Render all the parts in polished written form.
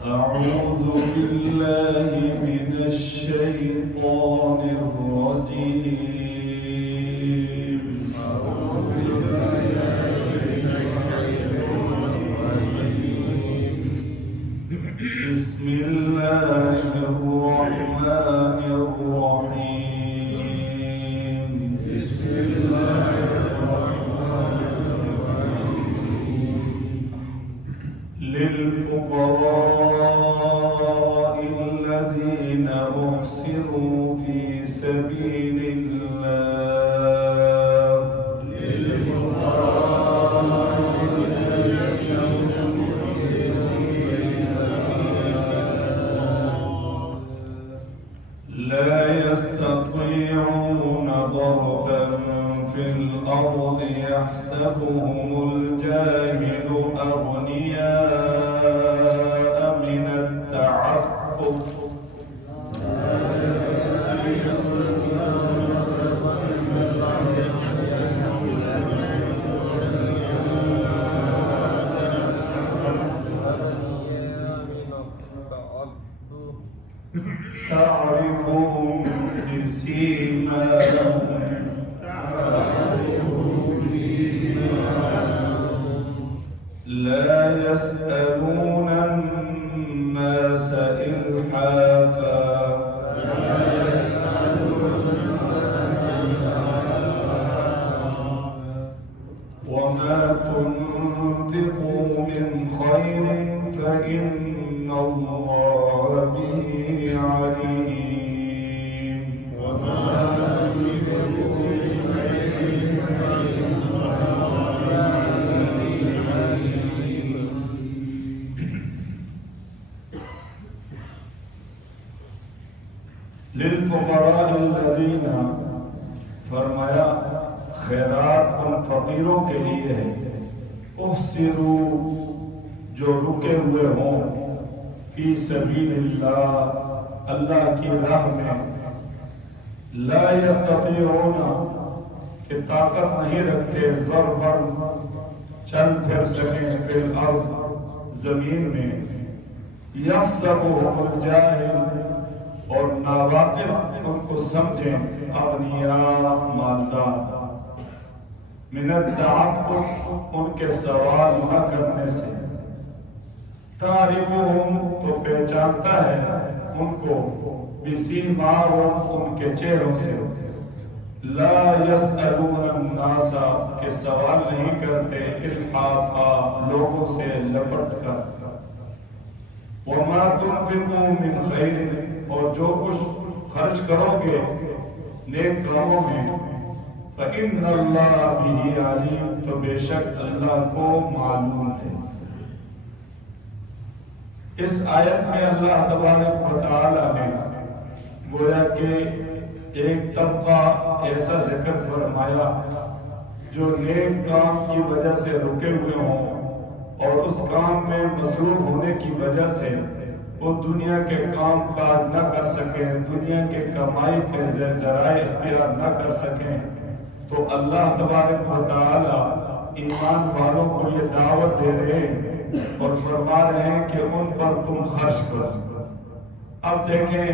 أعوذ بالله من الشيطان الرجيم. بسم الله الرحمن الرحيم. بسم الله الرحمن الرحيم. للفقراء الذين أحصروا في سبيل الله. لا يستطيعون ضربا في الأرض يحسبهم الجاهل أغنياء من التعفف. تعرفهم بسيماهم لا يسألون الناس إلحافا. وما تنفقوا من خير فإن الله به عليم. وما تنفقوا من خير فإن الله به عليم. للفقراء الذين، فرمایا خیرات ان فقیروں کے لیے ہے، احصروا جو رکے ہوئے ہوں، فی سبیل اللہ اللہ کی راہ میں، لا یستطیعون کہ طاقت نہیں رکھتے، ضربا چل پھر سکیں، فی الارض زمین میں، یحسبهم الجاہل اور ناواقف ان کو سمجھیں، اغنیاء مالدار، من التعفف ان کے سوال نہ کرنے سے، تعرفهم تو پہچانتا ہے ان کو، بسیماہم ان کے چہروں سے، لا یسألون الناس کے سوال نہیں کرتے، الحافا لوگوں سے لپٹ کر، وما تنفقوا من خیر اور جو کچھ خرچ کرو گے نیک کاموں میں، فإن اللہ بہ علیم تو بے شک اللہ کو معلوم ہے۔ اس آیت میں اللہ تبارک و تعالی نے گویا کہ ایک طبقہ ایسا ذکر فرمایا جو نیک کام کی وجہ سے رکے ہوئے ہوں اور اس کام میں مصروف ہونے کی وجہ سے وہ دنیا کے کام کاج نہ کر سکیں، دنیا کے کمائی کے ذرائع اختیار نہ کر سکیں، تو اللہ تبارک و تعالی ایمان والوں کو یہ دعوت دے رہے ہیں اور فرما رہے ہیں کہ ان پر تم خرچ کرو۔ اب دیکھیں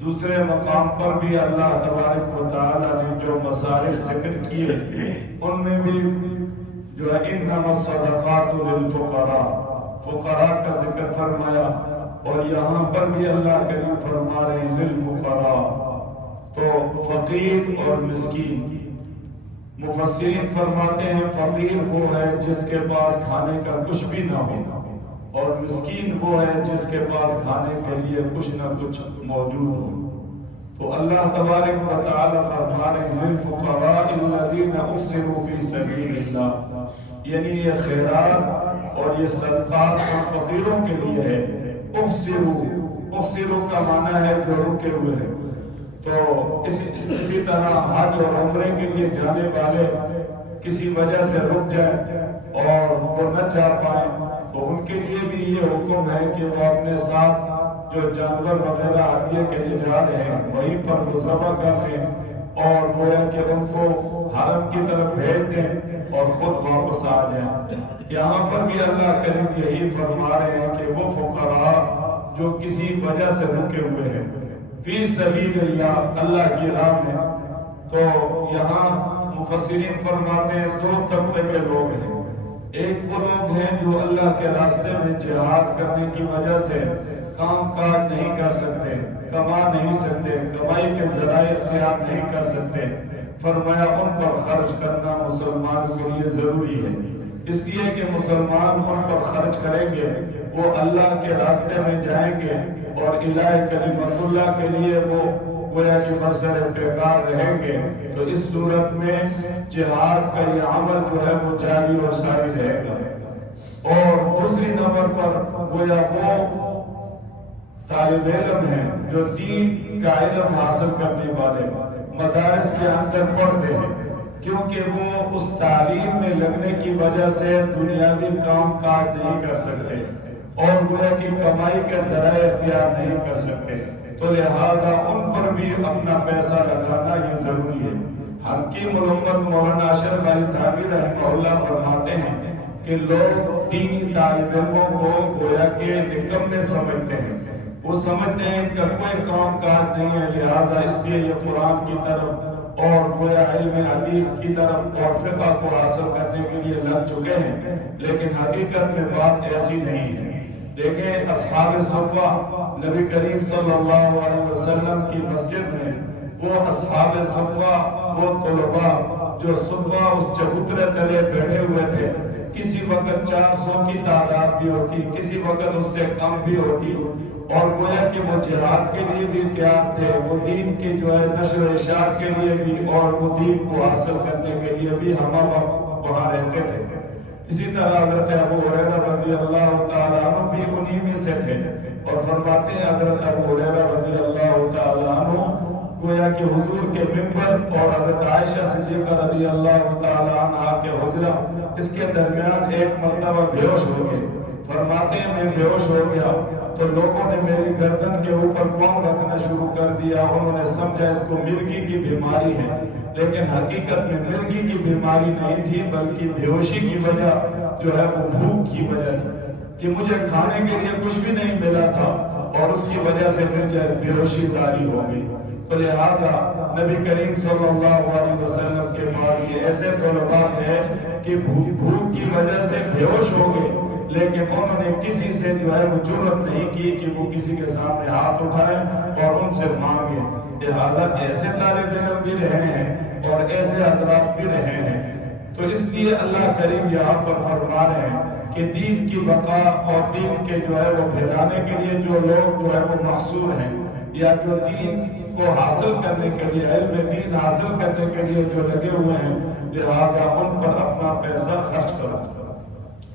دوسرے مقام پر بھی اللہ تبارک و تعالی نے جو مصارف ذکر کیے ان میں بھی جو ہے انما الصدقات للفقراء، فقراء کا ذکر فرمایا، اور یہاں پر بھی اللہ کریم فرما رہے ہیں للفقراء، تو فقیر اور مسکین۔ مفسرین فرماتے ہیں فقیر وہ ہے جس کے پاس کھانے کا کچھ بھی نہ ہو، اور مسکین وہ ہے جس کے پاس کھانے کے لیے کچھ نہ کچھ موجود ہو۔ تو اللہ تبارک و تعالی فرما رہے ہیں للفقراء الذین احصروا فی سبیل اللہ، یعنی یہ خیرات اور یہ صدقات اور فقیروں کے لیے ہے۔ احصروا کا معنی ہے جو رکے ہوئے ہیں، تو اسی طرح حج اور عمرے کے لیے جانے والے کسی وجہ سے رک جائیں اور وہ نہ جا پائیں تو ان کے لیے بھی یہ حکم ہے کہ وہ اپنے ساتھ جو جانور وغیرہ عطیہ کے لیے جا رہے ہیں وہیں پر وہ ذبح کر لیں اور گویا کہ ان کو حرم کی طرف بھیج دیں اور خود واپس آ جائیں۔ یہاں پر بھی اللہ کریم یہی فرما رہے ہیں کہ وہ فقراء جو کسی وجہ سے رکے ہوئے ہیں فی سبیل اللہ، اللہ کی راہ میں، تو یہاں مفسرین فرماتے ہیں دو طبقے کے لوگ ہیں۔ ایک وہ لوگ ہیں جو اللہ کے راستے میں جہاد کرنے کی وجہ سے کام کاج نہیں کر سکتے، کما نہیں سکتے، کمائی کے ذرائع اختیار نہیں کر سکتے، فرمایا ان پر خرچ کرنا مسلمان کے لیے ضروری ہے، اس لیے کہ مسلمان ان پر خرچ کریں گے، وہ اللہ کے راستے میں جائیں گے اور الہ کلمت اللہ کے لیے وہ گویا کہ برسر پیکار رہیں گے، تو اس صورت میں جہاد کا یہ عمل جو ہے وہ جاری اور ساری رہے گا۔ اور دوسری نمبر پر گویا وہ طالب علم ہیں جو دین کا علم حاصل کرنے والے مدارس کے اندر پڑھتے ہیں، کیونکہ وہ اس تعلیم میں لگنے کی وجہ سے دنیاوی کام کاج نہیں کر سکتے اور گویا کی کمائی کے ذرائع اختیار نہیں کر سکتے، تو لہذا ان پر بھی اپنا پیسہ لگانا یہ ضروری ہے۔ حکیم الامت مولانا اشرف علی تھانوی رحمہ اللہ فرماتے ہیں کہ لوگ دینی طالب علموں کو گویا کہ نکمے سمجھتے ہیں، وہ سمجھتے ہیں کہ کوئی کام کاج نہیں ہے، لہذا اس لیے یہ قرآن کی طرف اور گویا علم حدیث کی طرف اور فقہ کو حاصل کرنے کے لیے لگ چکے ہیں، لیکن حقیقت میں بات ایسی نہیں ہے۔ دیکھیں اصحاب صفہ نبی کریم صلی اللہ علیہ وسلم کی مسجد میں وہ اصحاب صفہ، وہ طلباء جو صفہ اس چبوترے تلے بیٹھے ہوئے تھے، کسی وقت 400 کی تعداد بھی ہوتی، کسی وقت اس سے کم بھی ہوتی، اور گویا کہ وہ جہاد کے لیے بھی تیار تھے، وہ دین کی جو ہے نشر و اشاعت کے لیے بھی اور وہ دین کو حاصل کرنے کے لیے بھی ہم وہاں رہتے تھے۔ اسی طرح حضرت ابو ہریرہ رضی اللہ تعالیٰ عنہ بھی انہی میں سے تھے، اور فرماتے ہیں حضرت ابو ہریرہ رضی اللہ تعالیٰ عنہ گویا کہ حضور کے منبر اور حضرت عائشہ صدیقہ رضی اللہ تعالیٰ عنہ کے حجرہ اس کے درمیان ایک مرتبہ بے ہوش ہو گئے۔ فرماتے ہیں میں بے ہوش ہو گیا تو لوگوں نے میری گردن کے اوپر پاؤں رکھنا شروع کر دیا، انہوں نے سمجھا اس کو مرگی کی بیماری ہے، لیکن حقیقت میں مرگی کی بیماری نہیں تھی، بلکہ بے ہوشی کی وجہ جو ہے وہ بھوک کی وجہ تھی کہ مجھے کھانے کے لیے کچھ بھی نہیں ملا تھا اور اس کی وجہ سے مجھے بے ہوشی طاری ہو گئی۔ تو لہذا نبی کریم صلی اللہ علیہ وسلم کے بعد یہ ایسے طلباء ہیں کہ بھوک کی وجہ سے بے ہوش ہو گئے، لیکن انہوں نے کسی سے جو ہے وہ جرأت نہیں کی کہ وہ کسی کے سامنے ہاتھ اٹھائیں اور ان سے مانگیں۔ لہذا ایسے طالب علم بھی رہے ہیں اور ایسے حضرات بھی رہے ہیں، تو اس لیے اللہ کریم یہاں پر فرما رہے ہیں کہ دین کی بقا اور دین کے جو ہے وہ پھیلانے کے لیے جو لوگ جو ہے وہ محصور ہیں یا جو دین کو حاصل کرنے کے لیے علم دین حاصل کرنے کے لیے جو لگے ہوئے ہیں، لہذا ان پر اپنا پیسہ خرچ کرو۔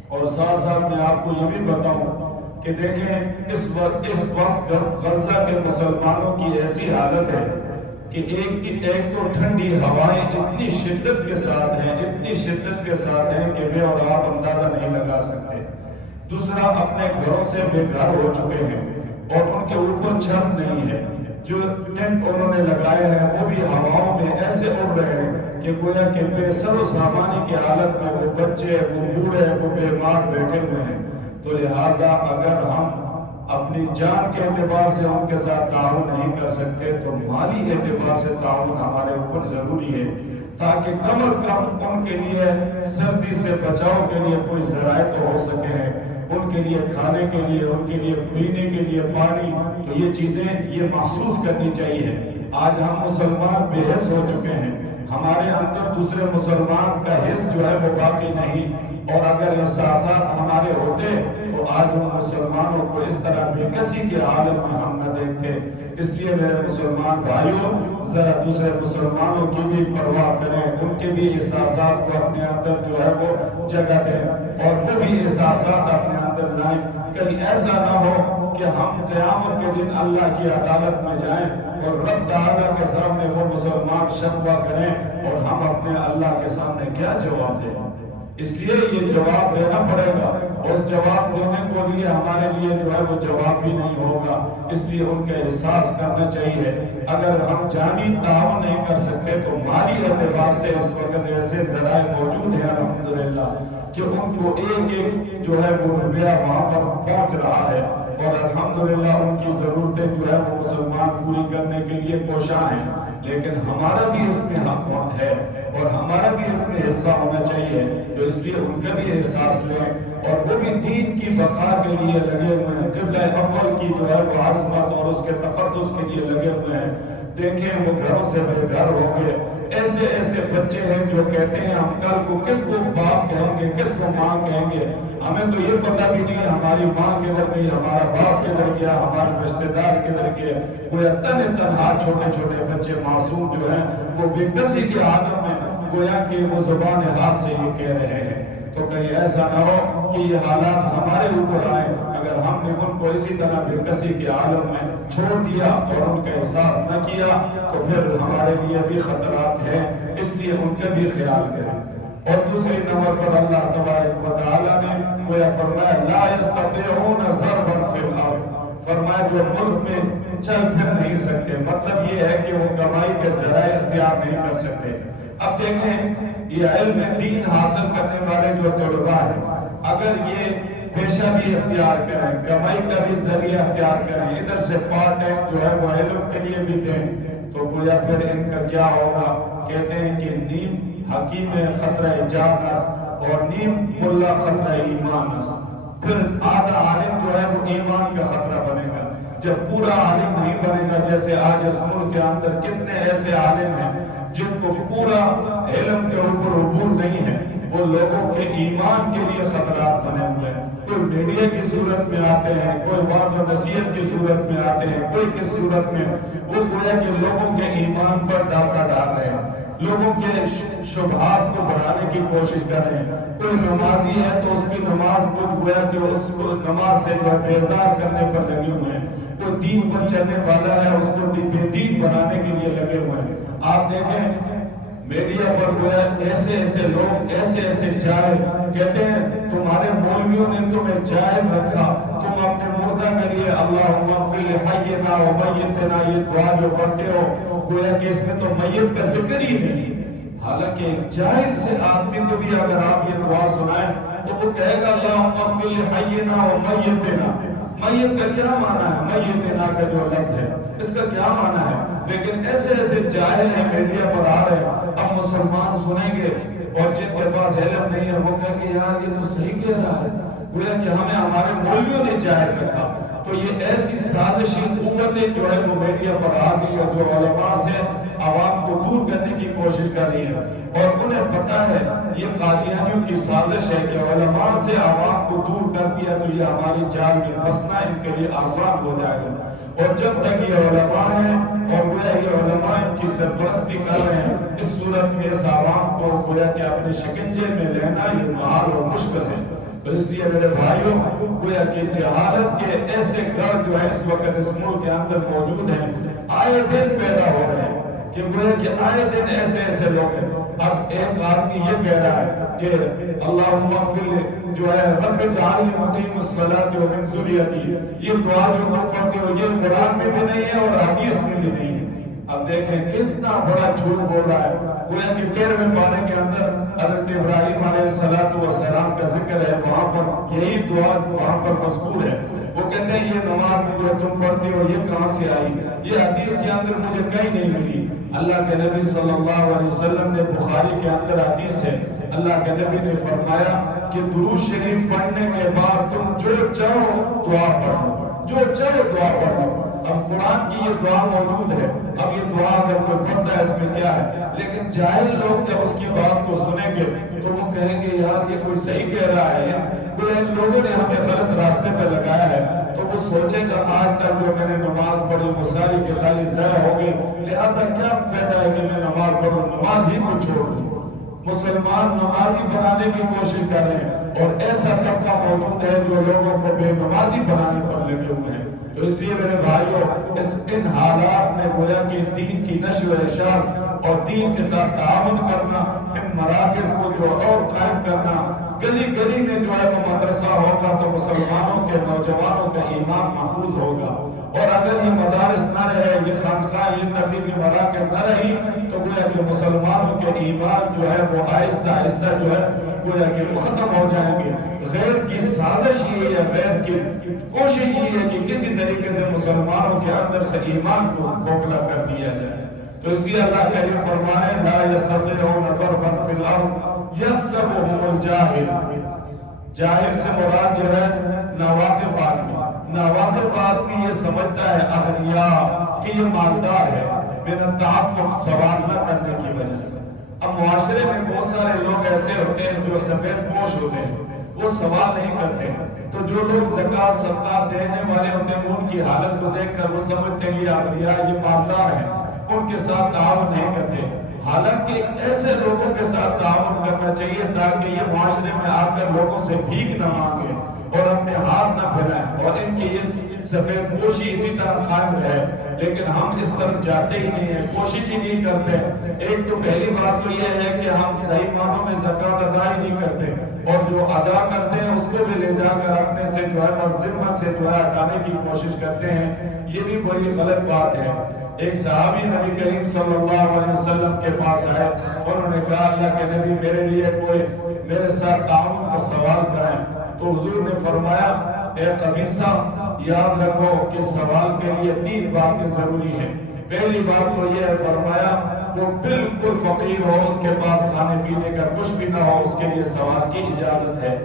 اور ساتھ ساتھ میں آپ کو یہ بھی بتاؤں کہ دیکھیں اس وقت غزہ کے مسلمانوں کی ایسی حالت ہے کہ ایک تو ٹھنڈی ہوائیں اتنی شدت کے ساتھ ہیں، اتنی شدت کے ساتھ ہیں کہ میں اور آپ اندازہ نہیں لگا سکتے۔ دوسرا اپنے گھروں سے بے گھر ہو چکے ہیں اور ان کے اوپر چھت نہیں ہے، جو ٹینٹ انہوں نے لگائے ہیں وہ بھی ہواؤں میں ایسے اڑ رہے ہیں کہ گویا کہ بے سر و سامانی کی حالت میں وہ بچے، وہ بوڑھے، وہ بیمار بیٹھے ہوئے ہیں۔ تو لہذا اگر ہم اپنی جان کے اعتبار سے ان کے ساتھ تعاون نہیں کر سکتے تو مالی اعتبار سے تعاون ہمارے اوپر ضروری ہے، تاکہ کم از کم ان کے لیے سردی سے بچاؤ کے لیے کوئی ذرائع تو ہو سکے ہیں، ان کے لیے کھانے کے لیے، ان کے لیے پینے کے لیے پانی، تو یہ چیزیں یہ محسوس کرنی چاہیے۔ آج ہم مسلمان بے حس ہو چکے ہیں، ہمارے اندر دوسرے مسلمان کا حس جو ہے وہ باقی نہیں، اور اگر احساسات ہمارے ہوتے تو آج ان مسلمانوں کو اس طرح بے کسی کے حالت میں ہم نہ دیکھتے۔ اس لیے میرے مسلمان بھائیوں ذرا دوسرے مسلمانوں کی بھی پرواہ کریں، ان کے بھی احساسات کو اپنے اندر جو ہے وہ جگہ دیں اور وہ بھی احساسات اپنے اندر لائیں۔ کہیں ایسا نہ ہو کہ ہم قیامت کے دن اللہ کی عدالت میں جائیں اور رب تعالیٰ کے سامنے وہ مسلمان شکوہ کریں اور ہم اپنے اللہ کے سامنے کیا جواب دیں۔ اس لیے یہ جواب دینا پڑے گا. اس جواب دینے کو لیے ہمارے لیے جو ہے وہ جواب بھی نہیں ہوگا. اس لیے ان کا احساس کرنا چاہیے. اگر ہم جانی تعاون نہیں کر سکتے تو مالی اعتبار سے اس وقت ایسے ذرائع موجود ہیں الحمدللہ کہ ان کو ایک ایک جو ہے وہ روپیہ وہاں پر پہنچ رہا ہے، اور الحمدللہ ان کی ضرورتیں جو ہے وہ مسلمان پوری کرنے کے لیے کوشاں ہیں. لیکن ہمارا بھی اس میں حق ہے اور ہمارا بھی اس میں حصہ ہونا چاہیے. تو اس لیے ان کا بھی احساس لیں، اور وہ بھی دین کی بقا کے لیے لگے ہوئے ہیں. قبلہ اول کی جو ہے وہ عظمت اور اس کے تقدس کے لیے لگے ہوئے ہیں. دیکھیں وہ گھروں سے بے گھر ہو گئے. ایسے ایسے بچے ہیں جو کہتے ہیں ہم کل کو کس کو باپ کہیں گے، کس کو ماں کہیں گے. ہمیں تو یہ پتہ بھی نہیں ہماری ماں کدھر گئی، ہمارا باپ کدھر گیا، ہمارے رشتے دار کدھر گئے. گویا تنہا چھوٹے چھوٹے بچے معصوم جو ہیں وہ بے کسی کے عالم میں گویا کہ وہ زبان حال سے یہ کہہ رہے ہیں. تو کہیں ایسا نہ ہو کہ یہ حالات ہمارے اوپر آئے. اگر ہم نے ان کو اسی طرح بے کسی کے عالم میں چھوڑ دیا اور ان کا احساس نہ کیا تو پھر ہمارے لیے بھی خطرات ہیں. اس لیے ان کا بھی خیال کریں. اور دوسری نمبر پر اللہ تبارک و تعالیٰ نے گویا فرمایا لا یستطیعون ضربا فی الارض، فرمایا جو ملک میں چل پھر نہیں سکتے. مطلب یہ ہے کہ وہ کمائی کے ذرائع اختیار نہیں کر سکتے. اب دیکھیں یہ علم دین حاصل کرنے والے جو طلباء ہیں، اگر یہ پیشہ بھی اختیار کریں، کمائی کا بھی ذریعہ اختیار کریں، ادھر سے پارٹ ٹائم جو ہے وہ علم کے لیے بھی دیں، تو گویا پھر ان کا کیا ہوگا. کہتے ہیں کہ نیم حکیم خطرہ جان است اور نیم ملا خطرہ ایمان است. پھر آدھا عالم جو ہے وہ ایمان کا خطرہ بنے گا. جب پورا عالم نہیں بنے گا، جیسے آج اس ملک کے اندر کتنے ایسے عالم ہیں جن کو پورا علم کے اوپر عبور نہیں ہے، وہ لوگوں کے ایمان کے لیے خطرات بنے ہوئے ہیں. کوئی میڈیا کی صورت میں آتے ہیں، کوئی وعظ و نصیحت کی صورت میں آتے ہیں، کوئی کس صورت میں وہ گویا کہ لوگوں کے ایمان پر ڈاکہ ڈال رہے ہیں، لوگوں کے شبہات کو بڑھانے کی کوشش کر رہے ہیں. کوئی نمازی ہے تو اس کی نماز کو گویا کہ اس کو نماز سے جو بیزار کرنے پر لگے ہوئے ہیں. کوئی دین پر چلنے والا ہے اس کو بے دین بنانے کے لیے لگے ہوئے ہیں. آپ دیکھیں میڈیا پر جو ہے ایسے ایسے لوگ ایسے ایسے جاہل کہتے ہیں تمہارے مولویوں نے تمہیں جاہل رکھا، تم اپنے مردہ کے لیے اللہم اغفر لحینا و میتنا یہ دعا جو پڑھتے ہو، گویا کہ اس میں تو میت کا ذکر ہی نہیں. حالانکہ جاہل سے آدمی کو بھی اگر آپ یہ دعا سنائیں تو وہ کہے گا اللہم اغفر لحینا و میتنا. میت کا کیا معنی ہے؟ میتنا کا جو لفظ ہے اس کا کیا معنی ہے؟ لیکن ایسے ایسے جاہل ہیں میڈیا پر آ رہے ہیں. اب مسلمان سنیں گے اور جن کے پاس علم نہیں ہے وہ کہیں گے یار یہ تو صحیح کہہ رہا ہے، گویا کہ ہمیں ہمارے مولویوں نے جاہل رکھا. تو یہ ایسی سازشی قوتیں جو ہے وہ میڈیا پر آ گئی اور جو علماء سے عوام کو دور کرنے کی کوشش کر رہی ہے. اور انہیں پتا ہے یہ قادیانیوں کی سازش ہے کہ علماء سے عوام کو دور کر دیا تو یہ ہماری جال میں پھنسنا ان کے لیے آسان ہو جائے گا. اور جب تک یہ علماء ہیں اور گویا یہ علماء ان کی سرپرستی کر رہے ہیں، اس صورت میں اس عوام کو گویا کہ اپنے شکنجے میں لینا یہ محال اور مشکل ہے. تو اس لیے میرے بھائیوں گویا کہ جہالت کے ایسے گڑھ جو ہے اس وقت اس ملک کے اندر موجود ہیں، آئے دن پیدا ہو رہے ہیں کہ گویا کہ آئے دن ایسے ایسے لوگ ہیں. اب ایک آدمی یہ کہہ رہا ہے کہ اللہم اغفر جو ہے رب اجعلنی مقیم الصلاۃ ومن ذریتی، یہ دعا جو تم پڑھتے ہو یہ قرآن میں بھی نہیں ہے اور حدیث میں بھی نہیں ہے. اب دیکھیں کتنا بڑا جھوٹ بول رہا ہے. گویا کہ 13ویں پارے کے اندر حضرت ابراہیم علیہ السلام کا ذکر ہے، وہاں پر یہی دعا وہاں پر مذکور ہے. وہ کہتے ہیں یہ نماز میں جو تم پڑھتے ہو یہ کہاں سے آئی؟ یہ حدیث کے اندر مجھے کہیں نہیں ملی. اللہ کے نبی صلی اللہ علیہ وسلم نے بخاری کے اندر حدیث ہے، اللہ کے نبی نے فرمایا کہ درود شریف پڑھنے کے بعد تم جو چاہو دعا پڑھو، جو چاہو دعا پڑھو. اب قرآن کی یہ دعا موجود ہے، اب یہ دعا اگر کوئی پڑھتا ہے اس میں کیا ہے؟ لیکن جاہل لوگ جب اس کی بات کو سنیں گے تو وہ کہیں گے یار یہ کوئی صحیح کہہ رہا ہے، کوئی ان لوگوں نے ہمیں غلط راستے پہ لگایا ہے. تو وہ سوچے گا آج تک جو میں نے نماز پڑھی وہ ساری کے ساری ضائع ہو گئی، لہذا کیا فائدہ ہے کہ میں نماز پڑھوں، نماز ہی کو چھوڑ دوں. مسلمان نمازی بنانے کی کوشش کر رہے ہیں اور ایسا طبقہ موجود ہے جو لوگوں کو بے نمازی بنانے پر لگے ہوئے ہیں. تو اس لیے میرے بھائیوں ان حالات میں گویا کہ دین کی نشر و ارشاد اور دین کے ساتھ تعاون کرنا، ان مراکز کو جو اور قائم کرنا ایسا ہوگا تو مسلمانوں کے نوجوانوں کا ایمان محفوظ ہوگا، اور اگر یہ مدارس نہ رہے، یہ خانقاہ، یہ تبلیغی مراکز نہ رہی، تو گویا کہ مسلمانوں کے ایمان جو ہے وہ آہستہ آہستہ جو ہے گویا کہ ختم ہو جائیں گے۔ غیر کی سازش یہ ہے، غیر کی کوشش یہ ہے کہ کسی طریقے سے مسلمانوں کے اندر سے ایمان کو کھوکھلا کر دیا جائے۔ تو اس لیے اللہ کریم فرمانے لا یستطیعون ضربا فی الارض یحسبهم الجاہل، جاہل سے مراد جو ہے ناواقف آدمی۔ ناواقف آدمی یہ سمجھتا ہے اغنیاء کہ یہ مالدار ہے، بنا تعفف سوال نہ کرنے کی وجہ سے۔ اب معاشرے میں بہت سارے لوگ ایسے ہوتے ہیں جو سفید پوش ہوتے ہیں، وہ سوال نہیں کرتے، تو جو لوگ زکوٰۃ صدقات دینے والے ہوتے ہیں ان کی حالت کو دیکھ کر وہ سمجھتے ہیں یہ اغنیاء، یہ مالدار ہیں، ان کے ساتھ تعاون نہیں کرتے۔ حالانکہ ایسے لوگوں کے ساتھ تعاون کرنا چاہیے تاکہ یہ معاشرے میں آ کر لوگوں سے بھیک نہ مانگے اور اپنے ہاتھ نہ پھیلائیں، اور ان کی یہ سفید پوشی اسی طرح قائم رہے۔ لیکن ہم اس طرف جاتے ہی نہیں ہیں، کوشش ہی نہیں کرتے۔ ایک تو پہلی بات تو یہ ہے کہ ہم صحیح معنوں میں زکوٰۃ ادا ہی نہیں کرتے، اور جو ادا کرتے ہیں اس کو بھی لے جا کر اپنے سے جو ہے ذمہ سے جو ہے ہٹانے کی کوشش کرتے ہیں، یہ بھی بڑی غلط بات ہے۔ ایک صحابی نبی کریم صلی اللہ علیہ وسلم کے پاس آئے، انہوں نے کہا اللہ کے نبی میرے لیے کوئی میرے ساتھ تعاون کا سوال کریں، تو حضور نے فرمایا اے قبیصہ یاد رکھو کہ سوال کے لیے 3 باتیں ضروری ہیں۔ پہلی بات تو یہ ہے فرمایا وہ بالکل فقیر ہو، اس کے پاس کھانے پینے کا کچھ بھی نہ ہو، اس کے لیے سوال کی اجازت ہے۔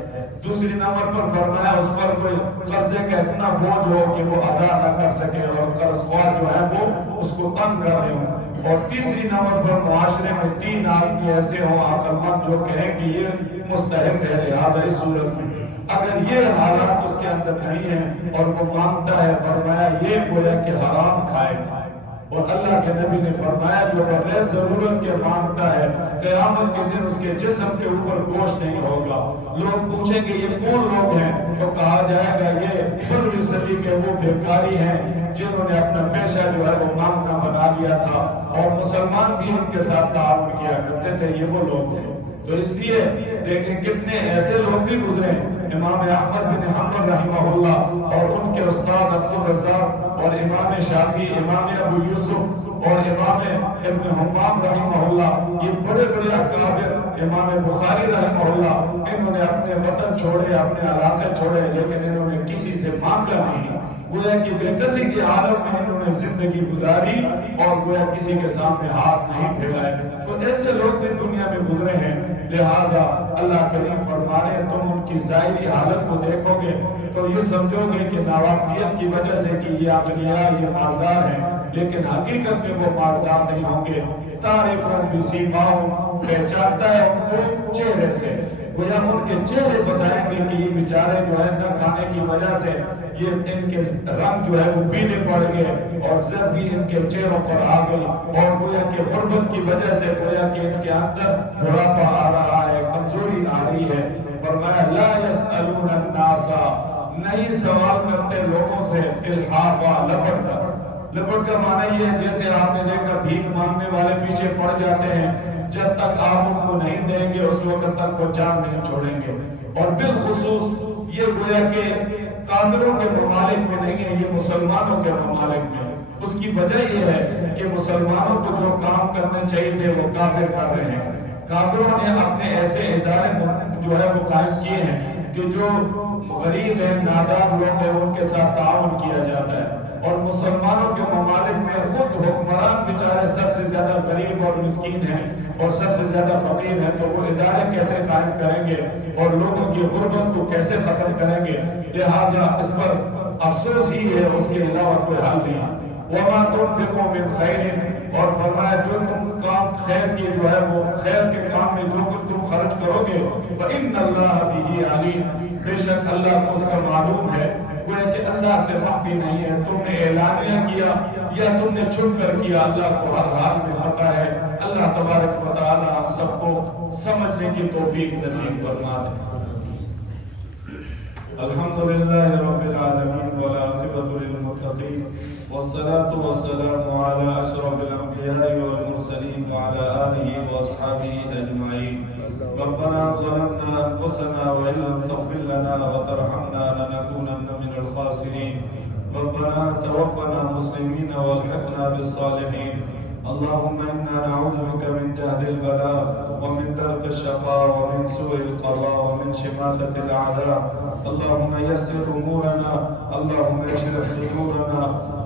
دوسری نمبر پر فرمایا اس پر کوئی قرضے کا اتنا بوجھ ہو کہ وہ ادا نہ کر سکے اور قرض خواہ جو ہے وہ اس کو تنگ کر رہے ہوں، اور تیسری نمبر پر معاشرے میں 3 آدمی ایسے ہوں عقل مند جو کہیں کہ یہ مستحق ہے، لہذا اس صورت میں اگر یہ حالات اس کے اندر نہیں ہیں اور وہ مانگتا ہے، فرمایا یہ گویا کہ حرام کھائے گا۔ اور اللہ کے نبی نے فرمایا جو بغیر ضرورت کے مانگتا ہے قیامت کے دن اس کے جسم کے اوپر گوشت نہیں ہوگا۔ لوگ پوچھیں گے یہ کون لوگ ہیں، تو کہا جائے گا یہ 15ویں صدی کے وہ بیکاری ہیں جنہوں نے اپنا پیشہ جو ہے وہ مانگنا بنا لیا تھا، اور مسلمان بھی ان کے ساتھ تعاون کیا کرتے تھے، یہ وہ لوگ ہیں۔ تو اس لیے دیکھیں کتنے ایسے لوگ بھی گزرے، امام احمد بن حنبل رحمہ اللہ اور ان کے استاد عبدالرزاق اور امام شافعی، امام ابو یوسف اور امام ابن حمام رحمہ اللہ، یہ بڑے بڑے اکابر، امام بخاری رحمہ اللہ، انہوں نے اپنے وطن چھوڑے، اپنے علاقے چھوڑے، لیکن انہوں نے کسی سے مانگا نہیں۔ گویا کہ بے کسی کے عالم میں انہوں نے زندگی گزاری اور گویا کسی کے سامنے ہاتھ نہیں پھیلائے۔ تو ایسے لوگ بھی دنیا میں گزرے ہیں، لہذا اللہ کریم فرما رہے ہیں تم ان کی ظاہری حالت کو دیکھو گے تو یہ سمجھو گے کہ ناواقفیت کی وجہ سے کہ یہ اغنیاء، یہ مالدار ہیں، لیکن حقیقت میں وہ مالدار نہیں ہوں گے۔ تعریفون بسیماہم، پہچانتا ہے ان کو چہرے سے، گویا ان کے چہرے بتائیں گے کہ یہ بیچارے جو ہے نہ کھانے کی وجہ سے یہ ان کے رنگ جو ہے وہ پیلے پڑ گئے اور زردی ان کے چہروں پر آ گئی، اور گویا کہ غربت کی وجہ سے گویا کہ ان کے اندر بڑھاپا آ رہا ہے، کمزوری آ رہی ہے۔ فرمایا لا یسألون الناس، نہیں سوال کرتے لوگوں سے الحافا، لپٹ کر۔ لپٹ کا معنی یہ ہے جیسے آپ نے دیکھا بھیک مانگنے والے پیچھے پڑ جاتے ہیں، جب تک آپ ان کو نہیں دیں گے اس وقت تک وہ جان نہیں چھوڑیں گے۔ اور بالخصوص یہ گویا کہ کافروں کے ممالک میں نہیں ہے، یہ مسلمانوں کے ممالک میں۔ اس کی وجہ یہ ہے کہ مسلمانوں کو جو کام کرنے چاہیے تھے وہ کافر کر رہے ہیں۔ کافروں نے اپنے ایسے ادارے جو ہے وہ قائم کیے ہیں کہ جو غریب ہیں، نادار لوگ ہیں، ان کے ساتھ تعاون کیا جاتا ہے، اور مسلمانوں کے ممالک میں خود حکمران بیچارے سب سے زیادہ غریب اور مسکین ہیں اور سب سے زیادہ فقیر ہیں، تو وہ ادارے کیسے قائم کریں گے اور لوگوں کی غربت کو کیسے ختم کریں گے؟ لہذا اس پر افسوس ہی ہے، اس کے علاوہ کوئی حل نہیں۔ وَمَا تُنْفِقُوا مِنْ خَيْرٍ، اور فرمایا جو تم کام خیر کی جو ہے وہ خیر کے کام میں جو کچھ تم خرچ کرو گے فَإِنَّ اللَّهَ بِهِ عَلِيمٌ، بے شک اللہ کو اس کا معلوم ہے۔ گویا کہ اللہ سے مخفی نہیں ہے، تم نے اعلانیہ کیا یا تم نے چھپ کر کیا، اللہ کو ہر حال میں پتہ ہے۔ اللہ تبارک و تعالی ہم سب کو سمجھنے کی توفیق نصیب فرما دے۔ الحمدللہ رب العالمین والعاقبۃ للمتقین والصلاة والسلام علی اشرف الانبیاء والمرسلین وعلی آلہ واصحابہ اجمعین۔ ربنا ظلمنا أنفسنا وإن لم تغفر لنا وترحمنا لنكونن من الخاسرين. ربنا توفنا مسلمين والحقنا بالصالحين. اللهم إنا نعوذ بك من جهد البلاء ومن درك الشقاء ومن سوء القضاء ومن شماتة الأعداء. اللهم يسر أمورنا، اللهم اشرح صدورنا،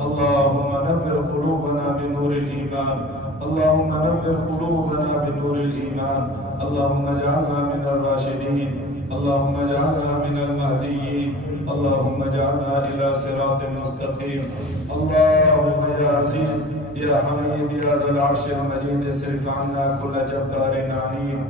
اللهم نور قلوبنا بنور الإيمان، اللهم نور قلوبنا بنور الإيمان، اللهم اجعلنا من الراشدين، اللهم اجعلنا من المهديين، اللهم اجعلنا إلى صراط مستقيم. اللهم يا عزيز يا حميد يا ذا العرش المجيد اصرف عنا كل جبار عنيد،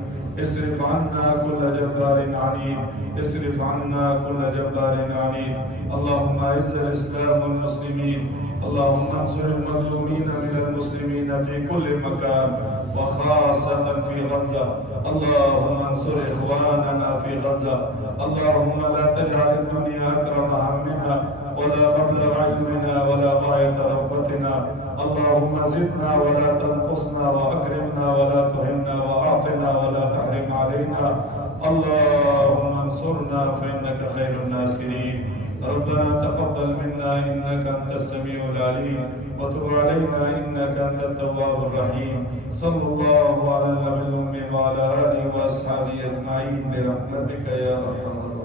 اصرف عنا كل جبار عنيد، اصرف عنا كل جبار عنيد. اللهم اعز الإسلام والمسلمين، اللهم انصر المظلومين من المسلمين في كل مكان وخاصة في غزة. اللهم انصر إخواننا في غزة. اللهم لا تجعل الدنيا أكرم همنا ولا مبلغ علمنا ولا غاية رغبتنا. اللهم زدنا ولا تنقصنا وأكرمنا ولا تهنا وأعطنا ولا تحرم علينا. اللهم انصرنا فإنك خير الناصرين. ربنا تقبل منا إنك أنت السميع العليم وتب علينا إنك أنت التواب الرحيم. صلى الله على النبي الأمي وعلى آله وأصحابه أجمعين برحمتك يا أرحم الراحمين.